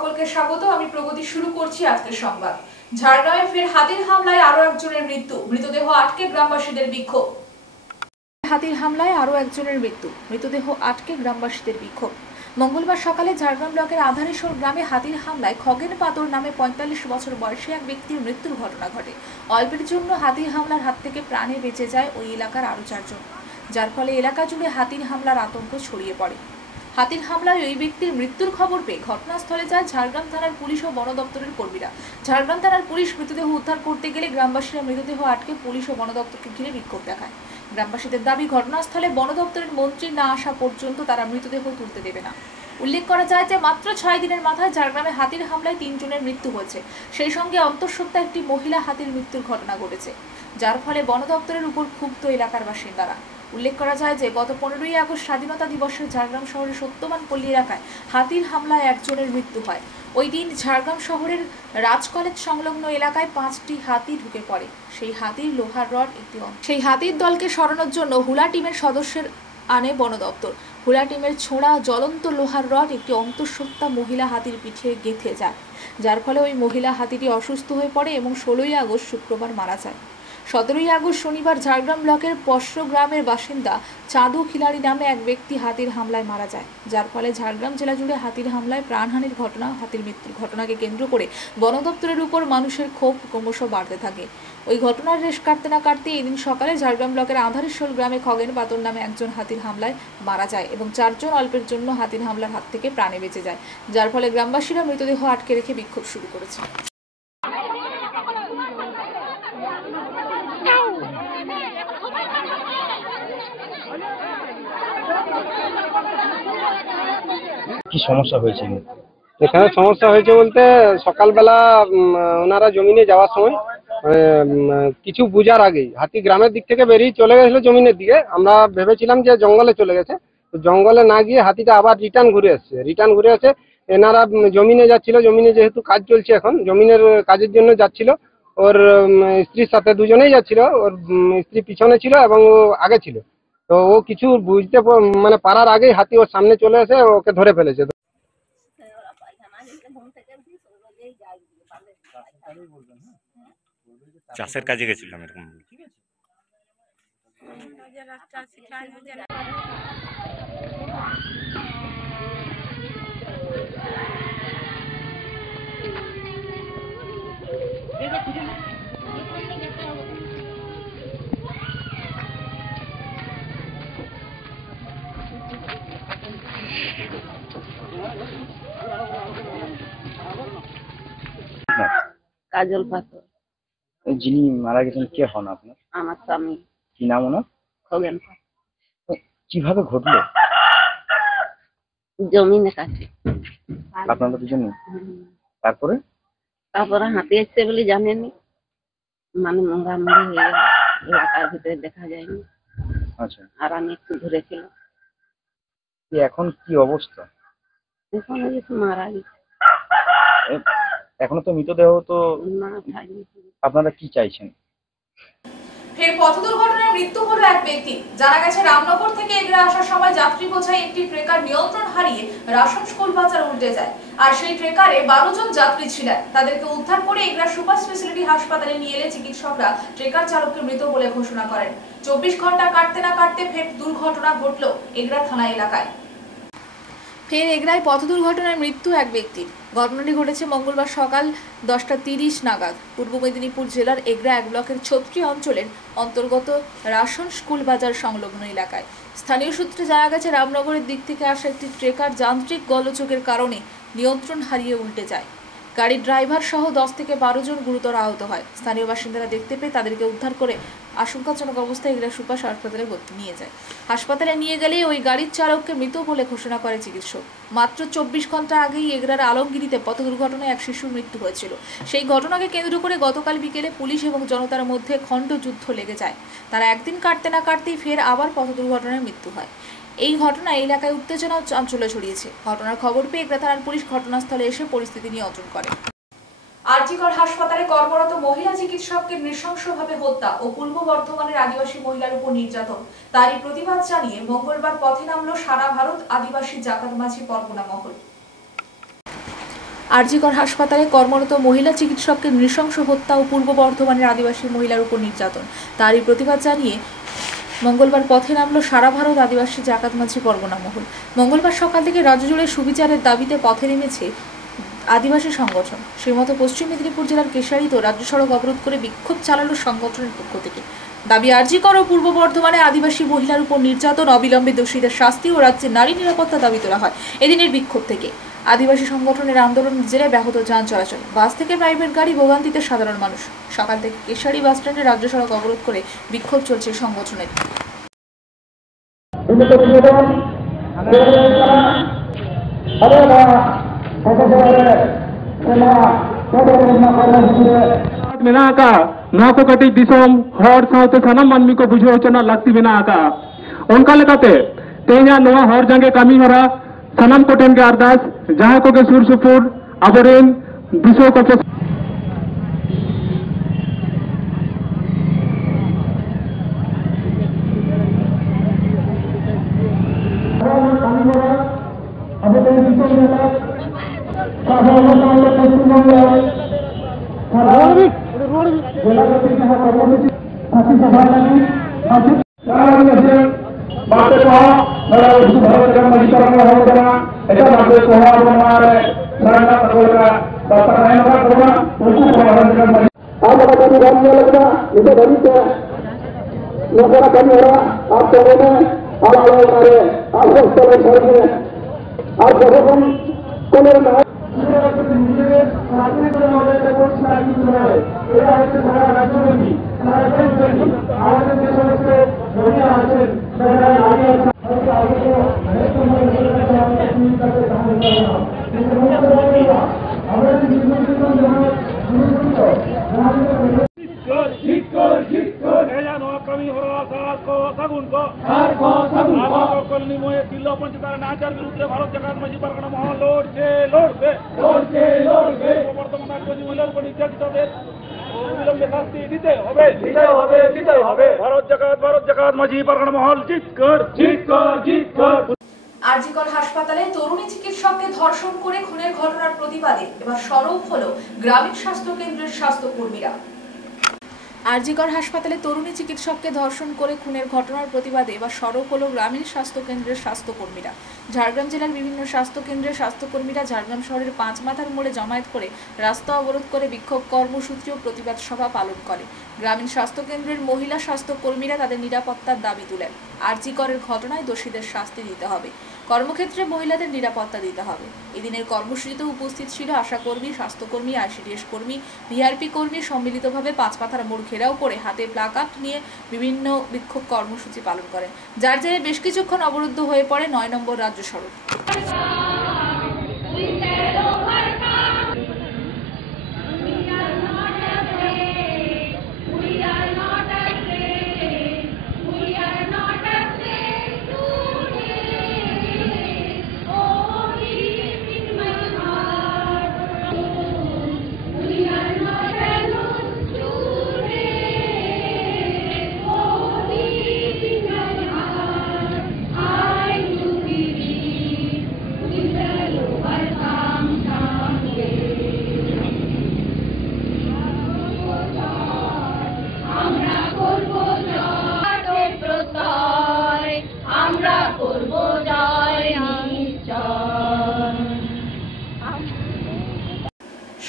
সকলকে স্বাগত। আমি প্রগতি শুরু করছি আজকের সংবাদ। ঝাড়গ্রামে ফের হাতির হামলায় আরো একজনের মৃত্যু, মৃতদেহ আটকে গ্রামবাসীদের বিক্ষোভ। হাতির হামলায় আরো একজনের মৃত্যু, মৃতদেহ আটকে গ্রামবাসীদের বিক্ষোভ। মঙ্গলবার সকালে ঝাড়গ্রাম ব্লকের আধারেশ্বর গ্রামে হাতির হামলায় খগেন পাতর নামে ৪৫ বছর বয়সী এক ব্যক্তির মৃত্যুর ঘটনা ঘটে। অল্পের জন্য হাতির হামলার হাত থেকে প্রাণে বেঁচে যায় ওই এলাকার আরো ৪ জন, যার ফলে এলাকা জুড়ে হাতির হামলার আতঙ্ক ছড়িয়ে পড়ে। হাতির হামলায় ওই ব্যক্তির মৃত্যুর খবর পেয়ে ঘটনাস্থলে যায় ঝাড়গ্রাম থানার পুলিশ ও বন দপ্তরের কর্মীরা। ঝাড়গ্রাম থানার পুলিশ মৃতদেহ উদ্ধার করতে গেলে গ্রামবাসীরা মৃতদেহ আটকে পুলিশ ও বন দপ্তরকে ঘিরে বিক্ষোভ দেখায়। গ্রামবাসীদের দাবি, ঘটনাস্থলে বন দপ্তরের মন্ত্রী না আসা পর্যন্ত তারা মৃতদেহ তুলতে দেবে না। উল্লেখ করা যায় যে মাত্র ৬ দিনের মাথায় ঝাড়গ্রামে হাতির হামলায় ৩ জনের মৃত্যু হয়েছে। সেই সঙ্গে অন্তঃসত্ত্বা একটি মহিলা হাতির মৃত্যুর ঘটনা ঘটেছে, যার ফলে বন দপ্তরের উপর ক্ষুব্ধ এলাকার বাসিন্দারা। উল্লেখ করা যায় যে গত ১৫ই আগস্ট স্বাধীনতা দিবসে ঝাড়গ্রাম শহরের সত্যবান পল্লী এলাকায় হাতির হামলায় একজনের মৃত্যু হয়। ওই দিন ঝাড়গ্রাম শহরের রাজ কলেজ সংলগ্ন এলাকায় ৫টি হাতি ঢুকে পড়ে। সেই হাতির লোহার রড সেই হাতির দলকে সরানোর জন্য হুলা টিমের সদস্যের আনে বন দপ্তর। হুলা টিমের ছোড়া জ্বলন্ত লোহার রড একটি অন্তঃসত্ত্বা মহিলা হাতির পিঠে গেঁথে যায়, যার ফলে ওই মহিলা হাতিটি অসুস্থ হয়ে পড়ে এবং ১৬ই আগস্ট শুক্রবার মারা যায়। ১৭ই আগস্ট শনিবার ঝাড়গ্রাম ব্লকের পশ্র গ্রামের বাসিন্দা চাঁদু খিলাড়ি নামে এক ব্যক্তি হাতির হামলায় মারা যায়, যার ফলে ঝাড়গ্রাম জেলা জুড়ে হাতির হামলায় প্রাণহানির ঘটনা, হাতির মৃত্যুর ঘটনাকে কেন্দ্র করে বন দপ্তরের উপর মানুষের ক্ষোভ ক্রমশ বাড়তে থাকে। ওই ঘটনার রেশ কাটতে না কাটতে এদিন সকালে ঝাড়গ্রাম ব্লকের আধারেশ্বর গ্রামে খগেন পাতর নামে একজন হাতির হামলায় মারা যায় এবং ৪ জন অল্পের জন্য হাতির হামলার হাত থেকে প্রাণে বেঁচে যায়, যার ফলে গ্রামবাসীরা মৃতদেহ আটকে রেখে বিক্ষোভ শুরু করেছে। কি সমস্যা হয়েছে এখানে? সমস্যা হয়েছে বলতে সকালবেলা ওনারা জমিনে যাওয়ার সময় কিছু বুঝার আগেই হাতি গ্রামের দিক থেকে বেরিয়ে চলে গেছিল জমিনের দিকে। আমরা ভেবেছিলাম যে জঙ্গলে চলে গেছে, তো জঙ্গলে না গিয়ে হাতিটা আবার রিটার্ন ঘুরে আসে। এনারা জমিনে যাচ্ছিল, জমিনে যেহেতু কাজ চলছে এখন, জমিনের কাজের জন্য যাচ্ছিল। ওর স্ত্রীর সাথে দুজনেই যাচ্ছিল, ওর স্ত্রী পিছনে ছিল এবং ও আগে ছিল। তো ও কিছু বুঝতে মানে পারার আগেই হাতি ওর সামনে চলে এসে ওকে ধরে ফেলেছে। চাষের কাজে গেছিলাম এরকম। কাজল পাথর। যিনি মারা গেছেন কে হন আপনার? আমার স্বামী। কি নাম ওনার? খগেন। কিভাবে ঘটলো? জমিনে কাছে আপনারা দুজনে? তারপরে হাতি এসছে বলে জানেনি, মানে মোঙ্গামুড়ি হয়ে গেল, এলাকার ভিতরে দেখা যায়নি। আচ্ছা, আর আমি একটু ধরেছিল। এখন কি অবস্থা? এখন মারা গেছে। এখনো তো মৃতদেহ তো না থাকবে। আপনারা কি চাইছেন? ফের পথ দুর্ঘটনায় মৃত্যু হলো এক ব্যক্তি। জানা গেছে রামনগর থেকে এগরা আসার সময় যাত্রী বোঝাই একটি ট্রেকার নিয়ন্ত্রণ হারিয়ে রাশন স্কুল বাজার উল্টে যায়। আর সেই ট্রেকারে ১২ জন যাত্রী ছিলেন। তাদেরকে উদ্ধার করে এগরা সুপার স্পেশালিটি হাসপাতালে নিয়ে এলে চিকিৎসকরা ট্রেকার চালককে মৃত বলে ঘোষণা করেন। ২৪ ঘন্টা কাটতে না কাটতে ফের দুর্ঘটনা ঘটল এগরা থানা এলাকায়। ফের এগরায় পথ দুর্ঘটনায় মৃত্যু এক ব্যক্তির। ঘটনাটি ঘটেছে মঙ্গলবার সকাল 10:30 নাগাদ পূর্ব মেদিনীপুর জেলার এগরা ১ ব্লকের ছত্রি অঞ্চলের অন্তর্গত রাশন স্কুল বাজার সংলগ্ন এলাকায়। স্থানীয় সূত্রে জানা গেছে, রামনগরের দিক থেকে আসা একটি ট্রেকার যান্ত্রিক গোলযোগের কারণে নিয়ন্ত্রণ হারিয়ে উল্টে যায়। গাড়ির ড্রাইভার সহ 10 থেকে 12 জন গুরুতর আহত হয়। স্থানীয় বাসিন্দারা দেখতে পেয়ে তাদেরকে উদ্ধার করে আশঙ্কাজনক অবস্থায় এগরা সুপার হাসপাতালে নিয়ে যায়। হাসপাতালে নিয়ে গেলেই ওই গাড়ির চালককে মৃত বলে ঘোষণা করে চিকিৎসক। মাত্র ২৪ ঘন্টা আগেই এগরার আলমগিরিতে পথ দুর্ঘটনায় এক শিশুর মৃত্যু হয়েছিল। সেই ঘটনাকে কেন্দ্র করে গতকাল বিকেলে পুলিশ এবং জনতার মধ্যে খণ্ডযুদ্ধ লেগে যায়। তারা একদিন কাটতে না কাটতেই ফের আবার পথ দুর্ঘটনায় মৃত্যু হয়। এই ঘটনায় এলাকায় উত্তেজনা ও চাঞ্চল্য ছড়িয়েছে। ঘটনার খবর পেয়ে এগরা থানার পুলিশ ঘটনাস্থলে এসে পরিস্থিতি নিয়ন্ত্রণ করে। আরজিকর হাসপাতালে কর্মরত মহিলা চিকিৎসককে নৃশংসভাবে হত্যা ও পূর্ব বর্ধমানের আদিবাসী মহিলার উপর নির্যাতন, তারই প্রতিবাদ জানিয়ে মঙ্গলবার পথে নামল সারা ভারত আদিবাসী জাকাত মাঝি পরগনা মহল। আরজিকর হাসপাতালে কর্মরত মহিলা চিকিৎসককে নৃশংস হত্যা ও পূর্ব বর্ধমানের আদিবাসী মহিলার উপর নির্যাতন, তারই প্রতিবাদ জানিয়ে মঙ্গলবার পথে নামল সারা ভারত আদিবাসী জাকাত মাঝি পরগনা মহল। মঙ্গলবার সকাল থেকে রাজ্য জুড়ে সুবিচারের দাবিতে পথে নেমেছে আদিবাসী সংগঠন। সেই মতো পশ্চিম মেদিনীপুর জেলার কেশারীতেও রাজ্য সড়ক অবরোধ করে বিক্ষোভ চালালো সংগঠনের পক্ষ থেকে। দাবি আরজিকর ও পূর্ব বর্ধমানে আদিবাসী মহিলার উপর নির্যাতন, অবিলম্বে দোষীদের শাস্তি ও রাজ্যে নারী নিরাপত্তা দাবি তোলা হয় এদিনের বিক্ষোভ থেকে। আদিবাসী সংগঠনের আন্দোলন জেলায় ব্যাহত যান চলাচল, বাস থেকে প্রাইভেট গাড়ি, ভোগান্তিতে সাধারণ মানুষ। সকাল থেকে কেশারী বাস স্ট্যান্ডে রাজ্য সড়ক অবরোধ করে বিক্ষোভ চলছে সংগঠনের। ᱢᱮᱱᱟᱜ ᱟᱠᱟᱫ ᱱᱚᱣᱟ ᱠᱚ ᱠᱟᱹᱴᱤᱡ ᱫᱤᱥᱚᱢ ᱦᱚᱲ ᱥᱟᱶᱛᱮ ᱥᱟᱱᱟᱢ ᱢᱟᱹᱱᱢᱤ ᱠᱚ ᱵᱩᱡᱷᱟᱹᱣ ᱦᱚᱪᱚ ᱞᱟᱹᱠᱛᱤ ᱢᱮᱱᱟᱜ ᱟᱠᱟᱫ ᱚᱱᱠᱟ ᱞᱮᱠᱟᱛᱮ ᱛᱮᱦᱮᱧᱟᱜ ᱱᱚᱣᱟ ᱦᱚᱲ ᱡᱟᱸᱜᱮ ᱠᱟᱹᱢᱤ ᱦᱚᱨᱟ ᱥᱟᱱᱟᱢ ᱠᱚᱴᱷᱮᱱ ᱜᱮ ᱟᱨᱫᱟᱥ ᱡᱟᱦᱟᱸᱭ ᱠᱚᱜᱮ ᱥᱩᱨ ᱥᱩᱯᱩᱨ ᱟᱵᱚᱨᱮᱱ ᱫᱤᱥᱩᱣᱟᱹ ᱠᱚ ভারত জাকাত মাঝি পরগনা মহল লড়ছে শাস্তি দিতে হবে। ভারত জাকাত মাঝি পরগনা মহল জিত কর। আরজিকর হাসপাতালে তরুণী চিকিৎসককে ধর্ষণ করে খুনের ঘটনার প্রতিবাদে এবার সরব হলো গ্রামীণ স্বাস্থ্য কেন্দ্রের স্বাস্থ্যকর্মীরা। আরজিকর হাসপাতালে তরুণী চিকিৎসককে ধর্ষণ করে খুনের ঘটনার প্রতিবাদে এবার সরব হলো গ্রামীণ স্বাস্থ্য কেন্দ্রের স্বাস্থ্যকর্মীরা। ঝাড়গ্রাম জেলার বিভিন্ন স্বাস্থ্য কেন্দ্রের স্বাস্থ্যকর্মীরা ঝাড়গ্রাম শহরের 5 মাথার মোড়ে জমায়েত করে রাস্তা অবরোধ করে বিক্ষোভ কর্মসূচি ও প্রতিবাদ সভা পালন করে। গ্রামীণ স্বাস্থ্য কেন্দ্রের মহিলা স্বাস্থ্যকর্মীরা তাদের নিরাপত্তার দাবি তুলেন। আরজিকরের ঘটনায় দোষীদের শাস্তি দিতে হবে, কর্মক্ষেত্রে মহিলাদের নিরাপত্তা দিতে হবে। এদিনের কর্মসূচিতে উপস্থিত ছিল আশাকর্মী, স্বাস্থ্যকর্মী, আইসিডিএস কর্মী, ভিআরপি কর্মী সম্মিলিতভাবে 5 মাথার মোড় ঘেরাও করে হাতে প্লাকার্ড নিয়ে বিভিন্ন বিক্ষোভ কর্মসূচি পালন করেন, যার জেরে বেশ কিছুক্ষণ অবরুদ্ধ হয়ে পড়ে 9 নম্বর রাজ্য সড়ক।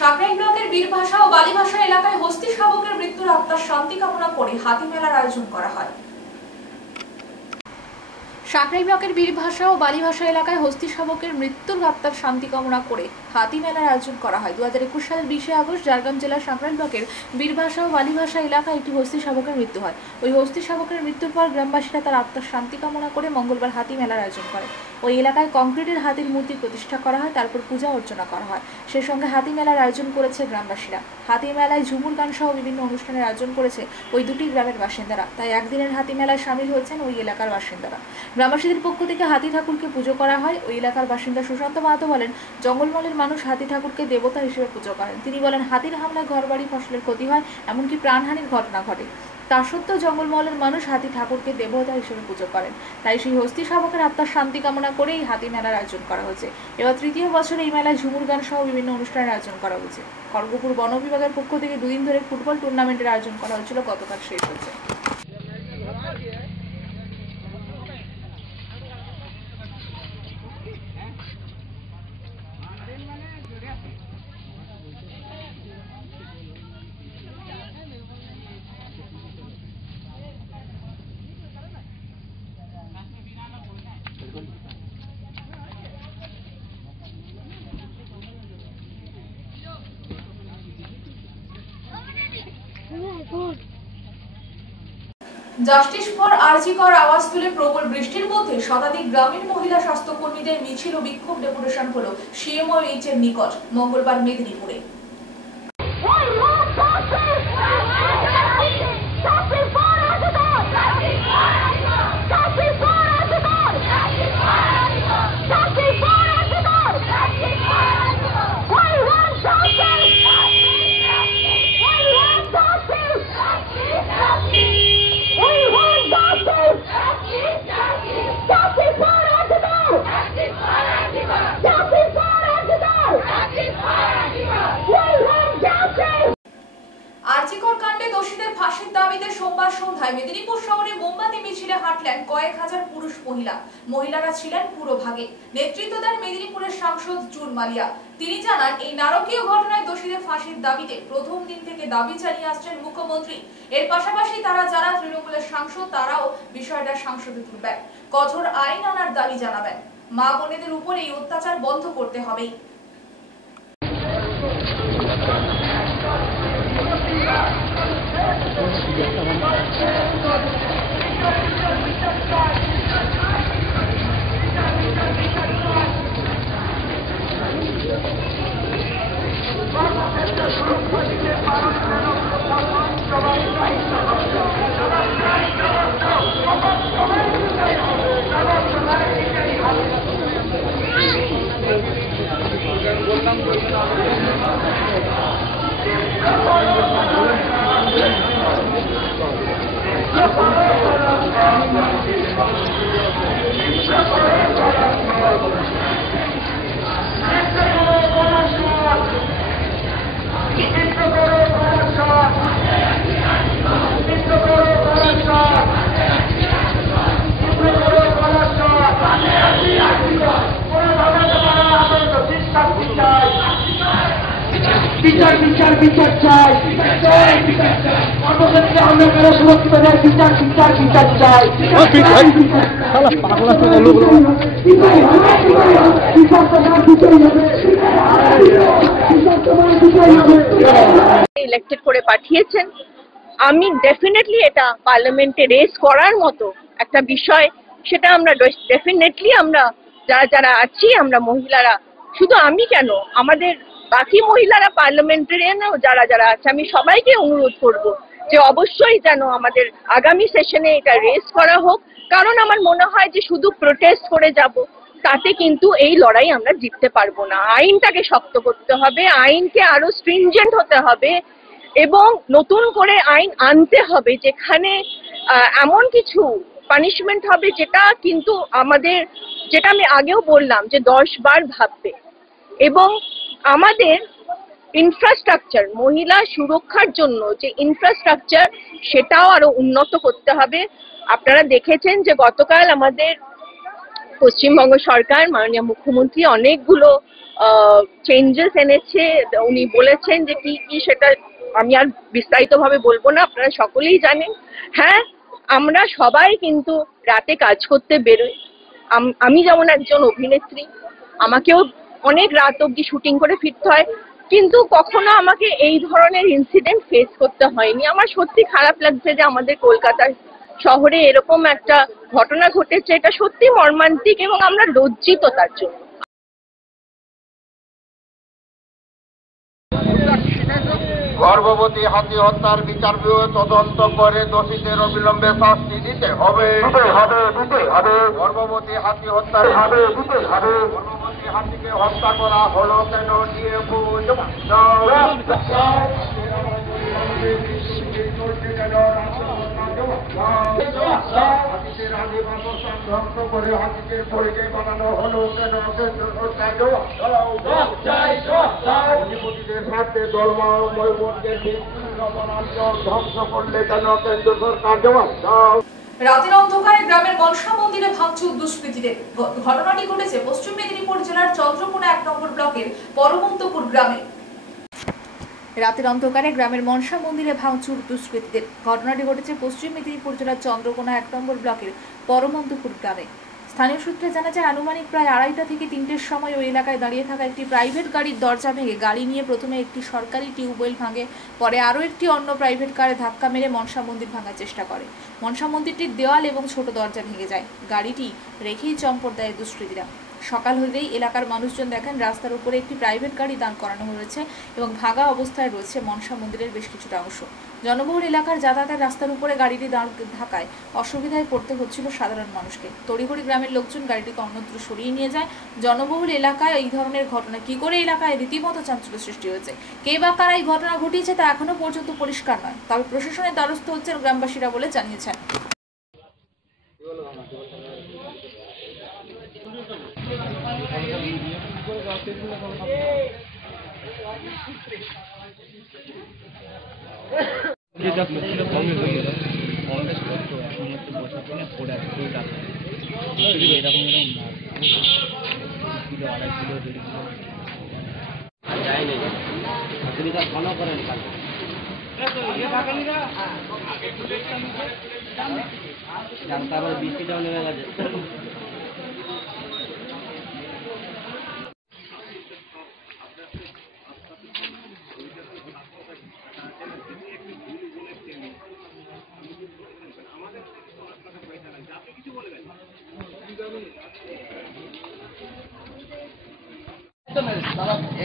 সাকরাইল ব্লকের বীরভাষা ও বালিভাষা এলাকায় হস্তি শাবকের মৃত্যুর আত্মার শান্তি কামনা করে হাতি মেলার আয়োজন করা হয়। সাকরাইল ব্লকের বীরভাষা ও বালিভাষা এলাকায় হস্তি শাবকের মৃত্যুর আত্মার শান্তি কামনা করে হাতি মেলার আয়োজন করা হয়। 2021 সালের 20 আগস্ট ঝাড়গ্রাম জেলার সাকরাইল ব্লকের বীরভাষা ও বালিভাষা এলাকায় একটি হস্তি শাবকের মৃত্যু হয়। ওই হস্তি শাবকের মৃত্যুর পর গ্রামবাসীরা তার আত্মার শান্তি কামনা করে মঙ্গলবার হাতি মেলার আয়োজন করে। ওই এলাকায় কংক্রিটের হাতির মূর্তি প্রতিষ্ঠা করা হয়, তারপর পূজা অর্চনা করা হয়। সেই সঙ্গে হাতি মেলার আয়োজন করেছে গ্রামবাসীরা। হাতি মেলায় ঝুমুর গান সহ বিভিন্ন অনুষ্ঠানের আয়োজন করেছে ওই দুটি গ্রামের বাসিন্দারা। তাই একদিনের হাতি মেলায় সামিল হয়েছেন ওই এলাকার বাসিন্দারা। গ্রামবাসীদের পক্ষ থেকে হাতি ঠাকুরকে পুজো করা হয়। ওই এলাকার বাসিন্দা সুশান্ত মাহাতো বলেন, জঙ্গলমহলের মানুষ হাতি ঠাকুরকে দেবতা হিসেবে পুজো করেন। তিনি বলেন, হাতির হামলায় ঘরবাড়ি, ফসলের ক্ষতি হয়, এমনকি প্রাণহানির ঘটনা ঘটে। তা সত্ত্বেও জঙ্গলমহলের মানুষ হাতি ঠাকুরকে দেবতা হিসেবে পুজো করেন। তাই সেই হস্তি শাবকের আত্মার শান্তি কামনা করে এই হাতি মেলার আয়োজন করা হয়েছে। এবার তৃতীয় বছরে এই মেলায় ঝুমুর গান সহ বিভিন্ন অনুষ্ঠানের আয়োজন করা হয়েছে। খড়গপুর বন বিভাগের পক্ষ থেকে 2 দিন ধরে ফুটবল টুর্নামেন্টের আয়োজন করা হয়েছিল, গতকাল শেষ হয়েছে। জাস্টিস ফর আরজিকর আওয়াজ তুলে প্রবল বৃষ্টির মধ্যে শতাধিক গ্রামীণ মহিলা স্বাস্থ্যকর্মীদের মিছিল ও বিক্ষোভ ডেপুটেশন হলো সিএমওএইচ এর নিকট মঙ্গলবার মেদিনীপুরে। আরজিকর কাণ্ডে দোষীদের ফাঁসির দাবিতে সোমবার সন্ধ্যায় মেদিনীপুর শহরে মোমবাতি মিছিলে হাঁটলেন কয়েক হাজার পুরুষ মহিলারা ছিলেন পুরোভাগে। নেতৃত্ব দেন মেদিনীপুরের সাংসদ জুন মালিয়া। তিনি জানান, এই নারকীয় ঘটনায় দোষীদের ফাঁসির দাবিতে প্রথম দিন থেকে দাবি চালিয়ে আসছেন মুখ্যমন্ত্রী। এর পাশাপাশি যারা তৃণমূলের সাংসদ তারাও বিষয়টা সংসদে তুলবেন, কঠোর আইন আনার দাবি জানাবেন। মা বোনেদের উপর এই অত্যাচার বন্ধ করতে হবে। বিচার বিচার বিচার চাই, কর্মক্ষেত্রে আমরা কারা সুরক্ষিত নেই, বিচার বিচার বিচার চাই। ইলেক্টেড করে পাঠিয়েছেন, আমি ডেফিনেটলি এটা পার্লামেন্টে রেজ করার মতো একটা বিষয়, সেটা আমরা ডেফিনেটলি আমরা যারা আছি আমরা মহিলারা, শুধু আমি কেন আমাদের বাকি মহিলারা পার্লামেন্টারিয়ানও যারা আছে, আমি সবাইকে অনুরোধ করব যে অবশ্যই যেন আমাদের আগামী সেশনে এটা রেজ করা হোক। কারণ আমার মনে হয় যে শুধু প্রোটেস্ট করে যাব তাতে কিন্তু এই লড়াই আমরা জিততে পারবো না। আইনটাকে শক্ত করতে হবে, আইনকে আরো স্ট্রিনজেন্ট হতে হবে এবং নতুন করে আইন আনতে হবে যেখানে এমন কিছু পানিশমেন্ট হবে যেটা কিন্তু আমাদের, যেটা আমি আগেও বললাম যে 10 বার ভাববে। এবং আমাদের ইনফ্রাস্ট্রাকচার, মহিলা সুরক্ষার জন্য যে ইনফ্রাস্ট্রাকচার সেটাও আরো উন্নত করতে হবে। আপনারা দেখেছেন যে গতকাল আমাদের পশ্চিমবঙ্গ সরকার মাননীয় মুখ্যমন্ত্রী অনেকগুলো চেঞ্জেস এনেছে। উনি বলেছেন যে কি কি সেটা আমি আর বিস্তারিতভাবে বলবো না, আপনারা সকলেই জানেন। হ্যাঁ, আমরা সবাই কিন্তু রাতে কাজ করতে বেরোই। আমি যেমন একজন অভিনেত্রী, আমাকেও অনেক রাত অবধি শুটিং করে ফিরতে হয়, কিন্তু কখনো আমাকে এই ধরনের ইনসিডেন্ট ফেস করতে হয়নি। আমার সত্যি খারাপ লাগছে যে আমাদের কলকাতার শহরে এরকম একটা ঘটনা ঘটেছে। এটা সত্যি মর্মান্তিক এবং আমরা লজ্জিত তার জন্য। গর্ভবতী হাতি হত্যার বিচার তদন্ত করে দোষীদের অবিলম্বে শাস্তি দিতে হবে। গর্ভবতী হাতি হত্যার গর্ভবতী হাতিকে হত্যা করা হলো কেন নিয়ে বুঝ ধ্বংস করে হাতিকে পরিচয় বানানো হলো কেন কেন্দ্র সরকার জবাব দাও অধিপতিদের স্বার্থে দলময় ময়ূরকে ধ্বংস করলে কেন কেন্দ্র সরকার জবাব দাও। রাতের অন্ধকারে গ্রামের মনসা মন্দিরে ভাঙচুর দুষ্কৃতীদের। ঘটনাটি ঘটেছে পশ্চিম মেদিনীপুর জেলার চন্দ্রকোনা 1 নম্বর ব্লকের পরমন্তপুর গ্রামে। রাতের অন্ধকারে গ্রামের মনসা মন্দিরে ভাঙচুর দুষ্কৃতীদের। ঘটনাটি ঘটেছে পশ্চিম মেদিনীপুর জেলার চন্দ্রকোনা 1 নম্বর ব্লকের পরমন্তপুর গ্রামে। স্থানীয় সূত্রে জানা যায় আনুমানিক প্রায় 2:30 থেকে 3টের সময় ওই এলাকায় দাঁড়িয়ে থাকা একটি প্রাইভেট গাড়ির দরজা ভেঙে গাড়ি নিয়ে প্রথমে একটি সরকারি টিউবওয়েল ভাঙে, পরে আরও একটি অন্য প্রাইভেট কারে ধাক্কা মেরে মনসা মন্দির ভাঙার চেষ্টা করে। মনসা মন্দিরটির দেওয়াল এবং ছোট দরজা ভেঙে যায়। গাড়িটি রেখেই চম্পট দেয় দুষ্কৃতীরা। সকাল হলেই এলাকার মানুষজন দেখেন রাস্তার উপরে একটি প্রাইভেট গাড়ি দাঁড় করানো হয়েছে এবং ভাঙা অবস্থায় রয়েছে মনসা মন্দিরের বেশ কিছুটা অংশ। জনবহুল এলাকার যাতায়াতের রাস্তার উপরে গাড়িটি দাঁড় থাকায় অসুবিধায় পড়তে হচ্ছিল সাধারণ মানুষকে। তড়িঘড়ি গ্রামের লোকজন গাড়িটিকে অন্যত্র সরিয়ে নিয়ে যায়। জনবহুল এলাকায় এই ধরনের ঘটনা কি করে এলাকায় রীতিমতো চাঞ্চল্য সৃষ্টি হয়েছে, কে বা কারা এই ঘটনা ঘটিয়েছে তা এখনো পর্যন্ত পরিষ্কার নয়। তবে প্রশাসনের দ্বারস্থ হচ্ছেন গ্রামবাসীরা বলে জানিয়েছেন।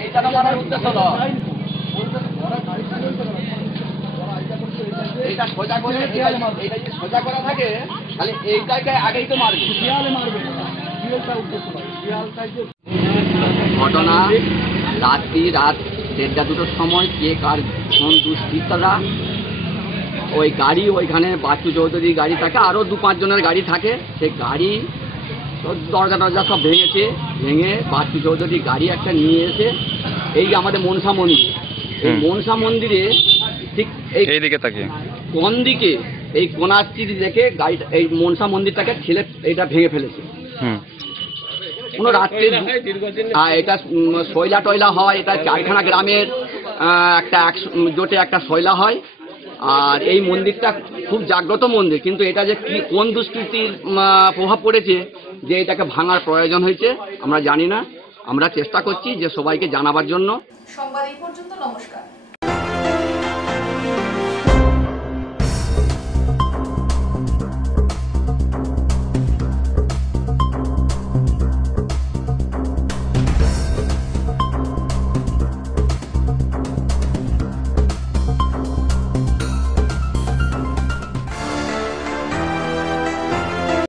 এইটা মারার উদ্দেশ্য নয়, এইটা সোজা করে এইটা যদি সোজা করা থাকে তাহলে এইটাকে আগেই তো মারবে। ঘটনা রাত 1:30-2টার সময় কে কার কোন দুষ্কৃতীরা ওই গাড়ি ওইখানে বাচ্চু চৌধুরী গাড়ি থাকে, আরও 2-5 জনের গাড়ি থাকে, সে গাড়ি দরজা সব ভেঙেছে। ভেঙে বাচ্চু চৌধুরী গাড়ি একটা নিয়ে এসে এই আমাদের মনসা মন্দির, এই মনসা মন্দিরে ঠিক এইদিকে তাকিয়ে কোন দিকে এই কোনাস্তির দেখে গাড়িটা এই মনসা মন্দিরটাকে ঠেলে এটা ভেঙে ফেলেছে। কোনো রাত্রে এটা শৈলা টয়লা হয়, এটা 4খানা গ্রামের একটা জোটে একটা শৈলা হয়। আর এই মন্দিরটা খুব জাগ্রত মন্দির, কিন্তু এটা যে কি কোন দুষ্কৃতির প্রভাব পড়েছে যে এটাকে ভাঙার প্রয়োজন হয়েছে আমরা জানি না। আমরা চেষ্টা করছি যে সবাইকে জানাবার জন্য। সংবাদ এই পর্যন্ত। নমস্কার।